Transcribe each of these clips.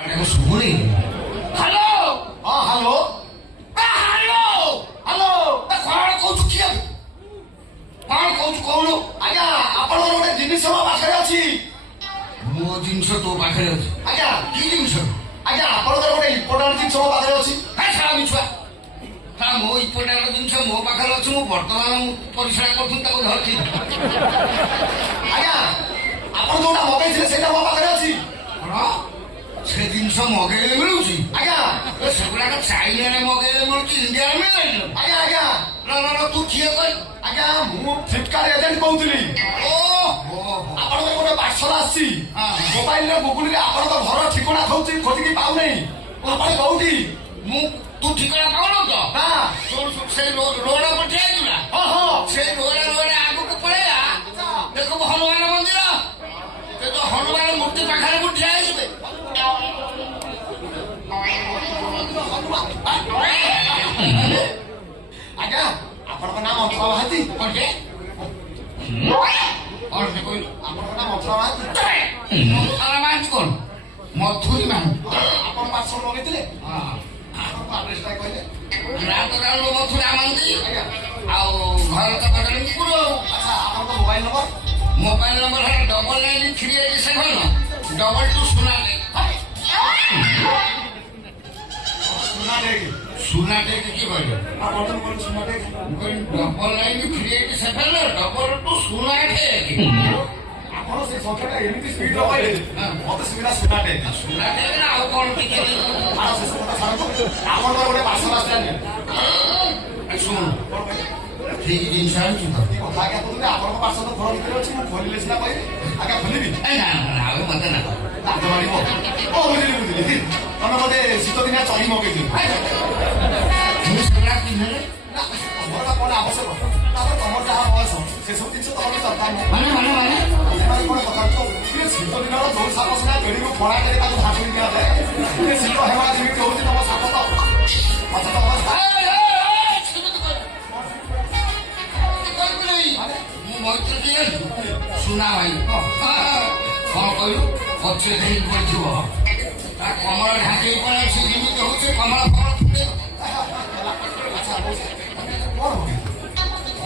ଶୁଭୁନି। ହ୍ୟାଲୋ ହଁ hello hello hello କଣ କହୁଛୁ କିଏ କଣ କହୁଛୁ କହୁନୁ। ଆଜ୍ଞା ଆପଣଙ୍କର ଗୋଟେ ଜିନିଷ ମୋ ପାଖରେ ଅଛି। ମୋ ଜିନିଷ ତୋ ପାଖରେ ଅଛି? ଆଜ୍ଞା କି ଜିନିଷ? ଆଜ୍ଞା ଆପଣଙ୍କର ଗୋଟେ ଇମ୍ପୋର୍ଟାଣ୍ଟ ଜିନିଷ ମୋ ପାଖରେ ଅଛି। ଛୁଆ ମୋ ଇମ୍ପୋର୍ଟାଣ୍ଟ ଜିନିଷ ମୋ ପାଖରେ ଅଛି। ମୁଁ ବର୍ତ୍ତମାନ ପରିଶ୍ରା କରୁଥିଲି ତାକୁ ଧରିଛି। ଆଜ୍ଞା ଆପଣ ଯୋଉଟା ମଗେଇଥିଲେ ସେଇଟା ମୋ ପାଖରେ ଅଛି। କଣ ସେ ଜିନିଷ ମଗେଇଲେ ମିଳୁଛି? ଆଜ୍ଞା ସେଗୁଡାକ ଚାଇନାରେ ମଗେଇଲେ ମିଳୁଛି, ଇଣ୍ଡିଆରେ ମିଳୁନି। ଆଜ୍ଞା ଆଜ୍ଞା ତୁ କିଏ କହି? ଆଜ୍ଞା ମୁଁ ଫ୍ଲିପକାର୍ଟ ଏଜେଣ୍ଟ କହୁଥିଲି। ଆପଣଙ୍କର ଗୋଟେ ପାର୍ସଲ ଆସିଛି। ମୋବାଇଲରେ ଗୁଗୁଲରେ ଆପଣଙ୍କ ଘର ଠିକଣା ଖୋଜିକି ପାଉନେଇ। ଆପଣ କୋଉଠି? ମୁଁ ତୁ ଠିକଣା ପାଉନ ତ? ସେଇ ରୋଡ ପଠେଇ ଆଇଥିଲା। ସେଇ ରୋଡ ଆଗକୁ ପଳେଇବା, ଦେଖୁ ହନୁମାନ ମନ୍ଦିର। ସେ ତ ହନୁମାନ ମୂର୍ତ୍ତି ପାଖରେ ମୁଁ ଠିଆ ହେଇଯିବେ। ଆଜ୍ଞା ଆପଣଙ୍କ ନାଁ ମନ୍ଥୁଆ ମହାନ୍ତି? ଆପଣଙ୍କ ନାଁ ମନ୍ଥୁଆ ମହାନ୍ତି? ମହାନ୍ତି କଣ? ମଧୁରୀ ମହାନ୍ତି। ଆପଣ ପାର୍ସଲ ମଗେଇଥିଲେ? ଆଡ୍ରେସଟା କହିଲେ? ମଥୁରା ମହାନ୍ତି ଆଉ ଘର ତ କଦଳୀପୁର। ଆଚ୍ଛା ଆପଣଙ୍କ ମୋବାଇଲ ନମ୍ବର? ମୋବାଇଲ ନମ୍ବର ହେଲା 993872 ସୁନା ଟେକ୍ କିଏ କହିଲେ? 993872 ସୁନା ଟେକ୍। ଆପଣ ସେ ସଂଖ୍ୟାଟା ଏମିତି ସ୍ପିଡ କହିଲେ ମତେ ସୁବିଧା ସୁନା ଟେକ୍। ସୁନା ଟେକ୍ ନା ଆଉ କଣ ଟିକେ ଆପଣଙ୍କର ଗୋଟେ ପାର୍ସଲ ଆସିଲାନି। ଶୁଣ ଠିକ ଜିନିଷ ଆଣିଛୁ ତ? କଥା ଆଜ୍ଞା କହୁଛନ୍ତି ଆପଣଙ୍କ ପାର୍ସଲ ତ ଘର ଭିତରେ ଅଛି, ମୁଁ ଖୋଲିଲେ ସିନା କହିବି। ଆଜ୍ଞା ଖୋଲିବି? ଆଉ ମତେ ନା ଲାଜ ମାଡ଼ିବ। ବୁଝିଲି ତମେ ଗୋଟେ ଶୀତ ଦିନିଆ ଚଢି ମଗେଇଥିଲି। ତମର କଣ ଆବଶ୍ୟକ? ତାପରେ ତମର ଯାହା ବୟସ ସେସବୁ ଜିନିଷ ତମର ଦରକାର ନାହିଁ। କଣ କଥା ଶୀତ ଦିନର ଯୋଉ ସାପ ସିନା ବେଡିରୁ ଖରା କରି ତାକୁ ଭାସୁରି ଦିଆଯାଏ। ଶୀତ ହେବା ଯେମିତି ହଉଛି ତମ ସାପ ତ ଅବସ୍ଥା। ସୁନା ଭାଇ କଣ କହିଲୁ? ପଛରେ ହେଇକି ପଡିଥିବ ତା କମଳ ଢାଙ୍କେଇ ପଳେଇ ସେ ଯେମିତି ହଉଛି କମଳ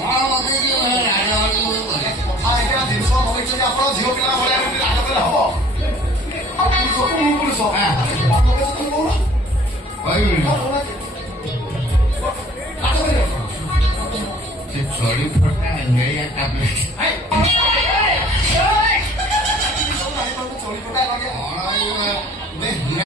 କଣ ମଗେଇକି ଜିନିଷ ମଗେଇଛନ୍ତି ଆପଣ ଝିଅ ପିଲା ଭଳିଆ ରାଜ କଲେ ହବ? ମୁଁ ପୁରୁଷ କହିବି ଚଳି ଫଟା ଟାବଲେଟ